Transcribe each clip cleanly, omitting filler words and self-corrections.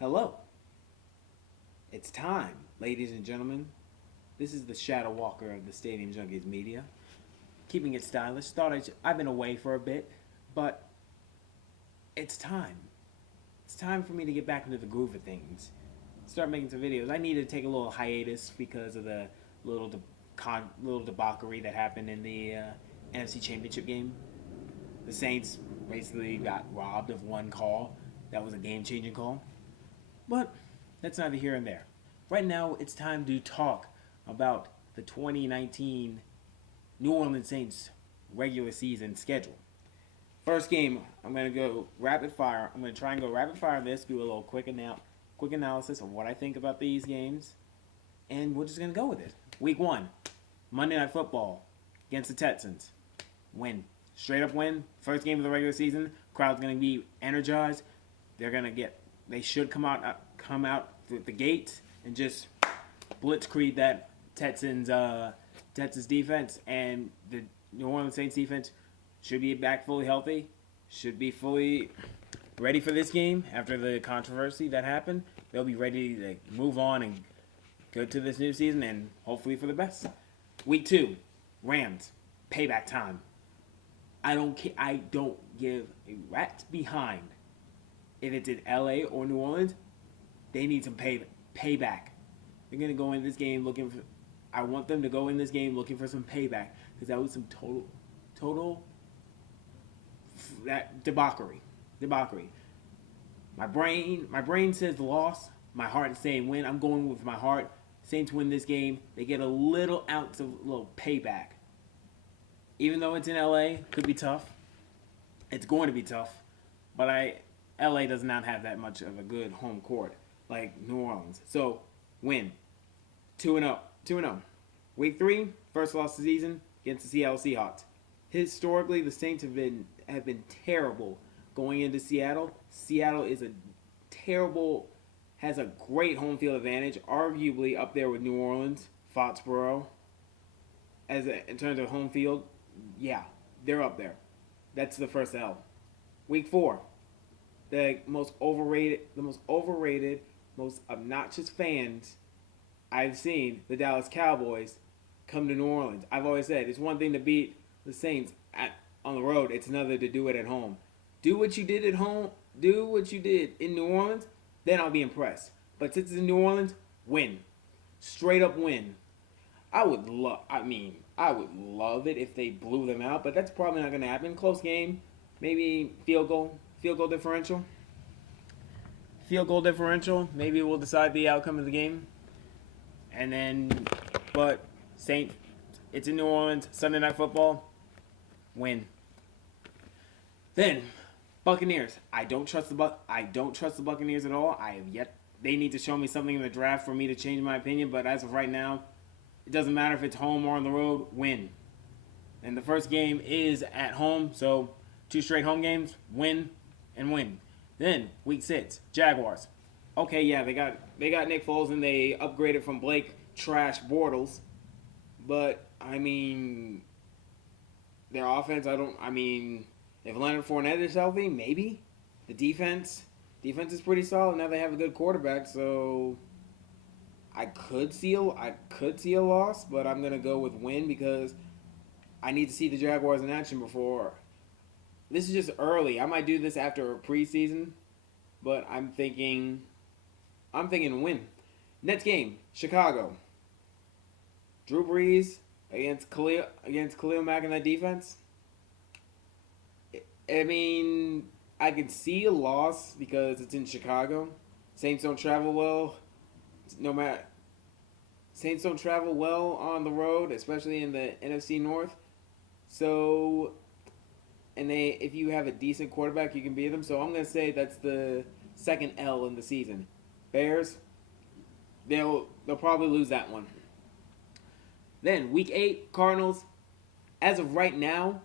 Hello. It's time, ladies and gentlemen. This is the Shadow Walker of the Stadium Junkies Media. Keeping it stylish. I've been away for a bit, but it's time. It's time for me to get back into the groove of things. Start making some videos. I need to take a little hiatus because of the little little debauchery that happened in the NFC Championship game. The Saints basically got robbed of one call. That was a game-changing call. But that's neither here and there. Right now, it's time to talk about the 2019 New Orleans Saints regular season schedule. First game, I'm going to go rapid fire. I'm going to try and go rapid fire this, do a little quick analysis of what I think about these games, and we're just going to go with it. Week 1, Monday Night Football against the Texans. Win. Straight up win. First game of the regular season. Crowd's going to be energized. They should come out through the gate and just blitzkrieg that Texans defense, and the New Orleans Saints defense should be back fully healthy, should be fully ready for this game after the controversy that happened. They'll be ready to move on and go to this new season and hopefully for the best. Week 2, Rams, payback time. I don't give a rat's behind if it's in LA or New Orleans. They need some payback. They're gonna go in this game looking for. I want them to go in this game looking for some payback because that was some total that debauchery. My brain says loss. My heart is saying win. I'm going with my heart. Saints win this game. They get a little ounce of little payback. Even though it's in LA, could be tough. It's going to be tough, but LA does not have that much of a good home court like New Orleans. So, win. 2-0. Week 3, first loss of the season against the Seattle Seahawks. Historically, the Saints have been terrible going into Seattle. Seattle has a great home field advantage, arguably up there with New Orleans, Foxborough. In terms of home field, yeah, they're up there. That's the first L. Week 4, the most overrated, most obnoxious fans I've seen, the Dallas Cowboys, come to New Orleans. I've always said it's one thing to beat the Saints on the road. It's another to do it at home. Do what you did at home. Do what you did in New Orleans. Then I'll be impressed. But since it's in New Orleans, win. Straight up win. I would love it if they blew them out, but that's probably not going to happen. Close game, maybe field goal differential. Maybe will decide the outcome of the game. And then, but it's in New Orleans, Sunday Night Football, win. Then, Buccaneers. I don't trust the Buccaneers at all. They need to show me something in the draft for me to change my opinion, but as of right now, it doesn't matter if it's home or on the road, win. And the first game is at home, so 2 straight home games, win and win. Then, week 6, Jaguars. Okay, yeah, they got Nick Foles and they upgraded from Blake Trash Bortles. But, their offense, if Leonard Fournette is healthy, maybe. The defense is pretty solid. Now they have a good quarterback, so I could see a loss, but I'm gonna go with win because I need to see the Jaguars in action before. This is just early. I might do this after a preseason, but I'm thinking win. Next game, Chicago. Drew Brees against Khalil Mack in that defense. I can see a loss because it's in Chicago. Saints don't travel well. Saints don't travel well on the road, especially in the NFC North. So, if you have a decent quarterback, you can beat them. So I'm gonna say that's the second L in the season. Bears, they'll probably lose that one. Then week 8, Cardinals. As of right now,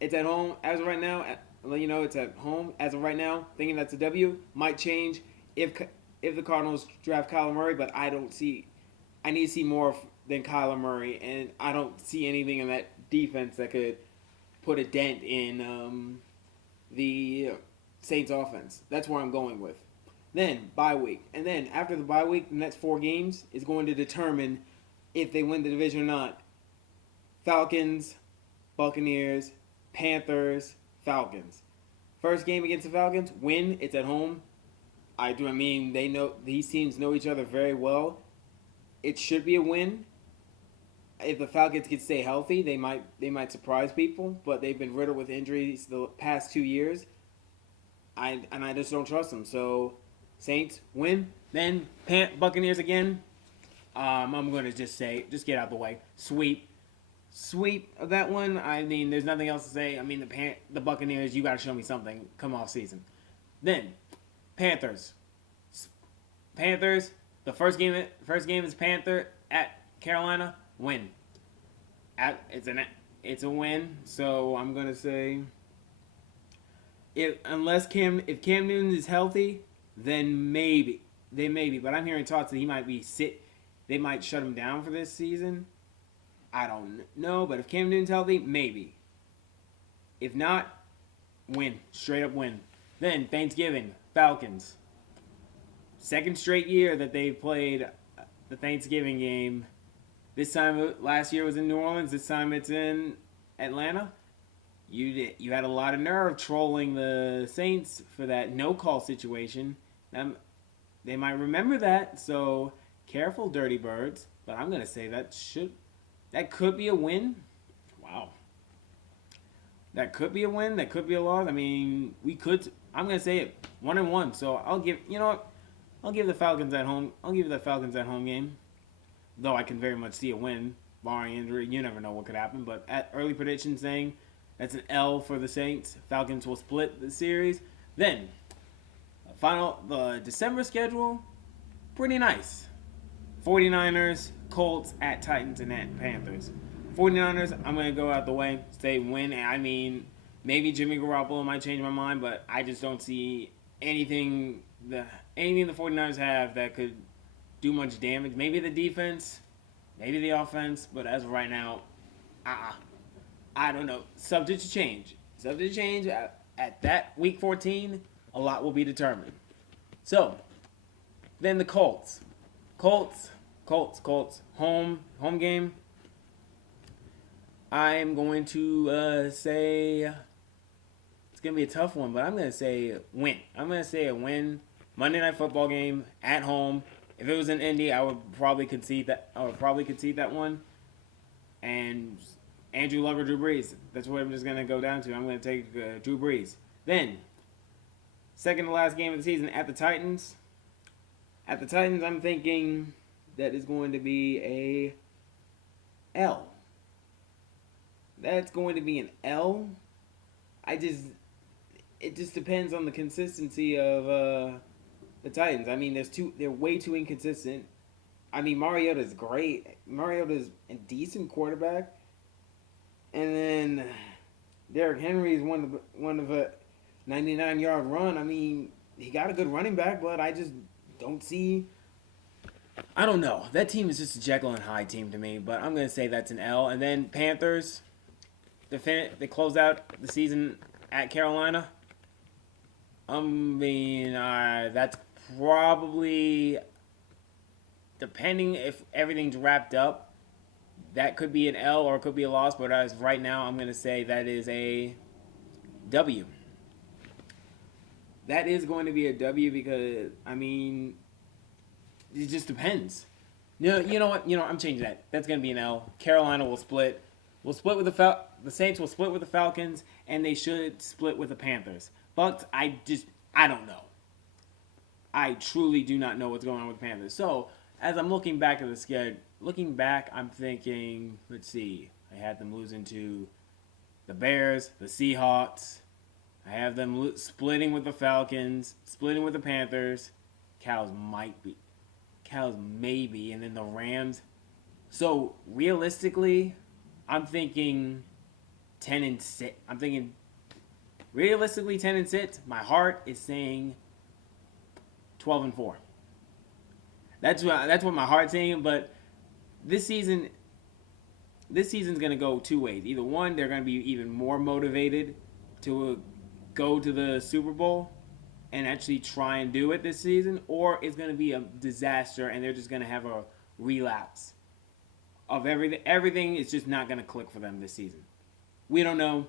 it's at home. As of right now, it's at home. As of right now, thinking that's a W. Might change if the Cardinals draft Kyler Murray, but I need to see more than Kyler Murray, and I don't see anything in that defense that could put a dent in the Saints offense. That's where I'm going with. Then bye week, and then after the bye week, the next 4 games is going to determine if they win the division or not. Falcons, Buccaneers, Panthers, Falcons. First game against the Falcons, win. It's at home. I mean, they know these teams know each other very well. It should be a win. If the Falcons can stay healthy, they might surprise people. But they've been riddled with injuries the past 2 years. I just don't trust them. So Saints win. Then Buccaneers again. I'm gonna just get out the way. Sweep of that one. I mean, there's nothing else to say. I mean, the Buccaneers. You got to show me something. Come off season. Then Panthers. The first game is Panther at Carolina. Win. It's a win. So I'm gonna say if Cam Newton is healthy, then maybe. But I'm hearing talks that he might be sit. They might shut him down for this season. I don't know, but if Cam Newton's healthy, maybe. If not, win. Straight up win. Then Thanksgiving, Falcons. Second straight year that they've played the Thanksgiving game. This time, last year was in New Orleans. This time it's in Atlanta. You had a lot of nerve trolling the Saints for that no-call situation. They might remember that, so careful, Dirty Birds. But I'm going to say that could be a win. Wow. That could be a win. That could be a loss. I mean, I'm going to say it 1-1. So I'll give the Falcons at home. I'll give the Falcons at home game. Though I can very much see a win, barring injury. You never know what could happen. But at early prediction saying that's an L for the Saints. Falcons will split the series. Then, the December schedule, pretty nice. 49ers, Colts, at Titans, and at Panthers. 49ers, I'm going to go out the way, say win. I mean, maybe Jimmy Garoppolo might change my mind, but I just don't see anything the 49ers have that could do much damage. Maybe the defense, maybe the offense, but as of right now, I don't know. Subject to change. At that week 14, a lot will be determined. So, then the Colts. Colts, home game. I'm going to say it's going to be a tough one, but I'm going to say win. I'm going to say a win. Monday Night Football game at home. If it was in Indy, I would probably concede that one. And Andrew Luck or Drew Brees. That's what I'm just going to go down to. I'm going to take Drew Brees. Then, second to last game of the season at the Titans. At the Titans, I'm thinking that is going to be a L. That's going to be an L. It just depends on the consistency of the Titans. I mean, they're way too inconsistent. I mean, Mariota's great. Mariota's a decent quarterback. And then Derrick Henry's one of a 99-yard run. I mean, he got a good running back, but I just don't see. I don't know. That team is just a Jekyll and Hyde team to me, but I'm going to say that's an L. And then Panthers, they close out the season at Carolina. I mean, that's probably, depending if everything's wrapped up, that could be an L or it could be a loss, but as right now, I'm going to say that is a W. That is going to be a W because, I mean, it just depends. You know what? I'm changing that. That's going to be an L. Carolina will split. With the Saints will split with the Falcons, and they should split with the Panthers. But I don't know. I truly do not know what's going on with the Panthers. So, as I'm looking back at the schedule, I'm thinking, let's see. I had them losing to the Bears, the Seahawks. I have them splitting with the Falcons, splitting with the Panthers. Cows maybe, and then the Rams. So, realistically, I'm thinking 10-6. I'm thinking realistically 10-6. My heart is saying 12-4. That's what my heart's saying. But this season's gonna go two ways. Either one, they're gonna be even more motivated to go to the Super Bowl and actually try and do it this season, or it's going to be a disaster and they're just going to have a relapse of everything. Everything is just not going to click for them this season. We don't know.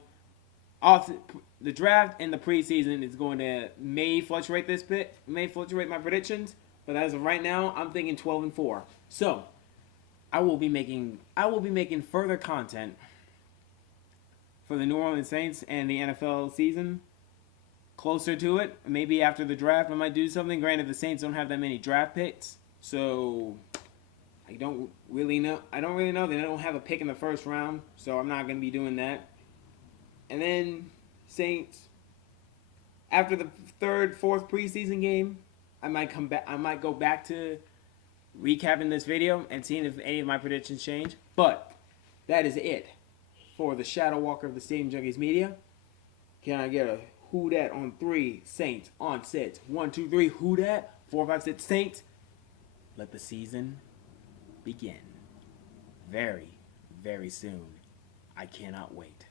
The draft and the preseason is going to may fluctuate this bit, may fluctuate my predictions, but as of right now, I'm thinking 12-4. So, I will be making further content for the New Orleans Saints and the NFL season closer to it. Maybe after the draft, I might do something. Granted, the Saints don't have that many draft picks, so I don't really know. They don't have a pick in the first round, so I'm not going to be doing that. And then Saints, after the third, fourth preseason game, I might come back. I might go back to recapping this video and seeing if any of my predictions change. But that is it for the Shadow Walker of the Stadium Junkies Media. Can I get a who dat on 3? Saints on 6. 1, 2, 3. Who dat? 4, 5, 6. Saints. Let the season begin. Very, very soon. I cannot wait.